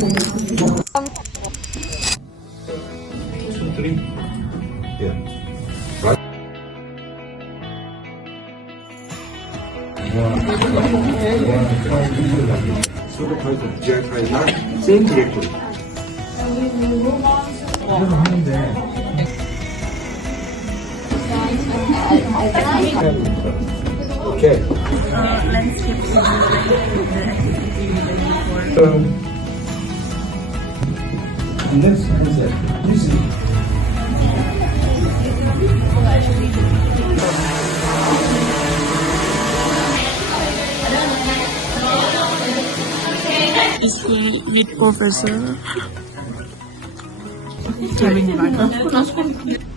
2, 3. Yeah. supervisor GI5 same directory. Okay. Landscape Next concept. This is is with Professor Kevin Baca.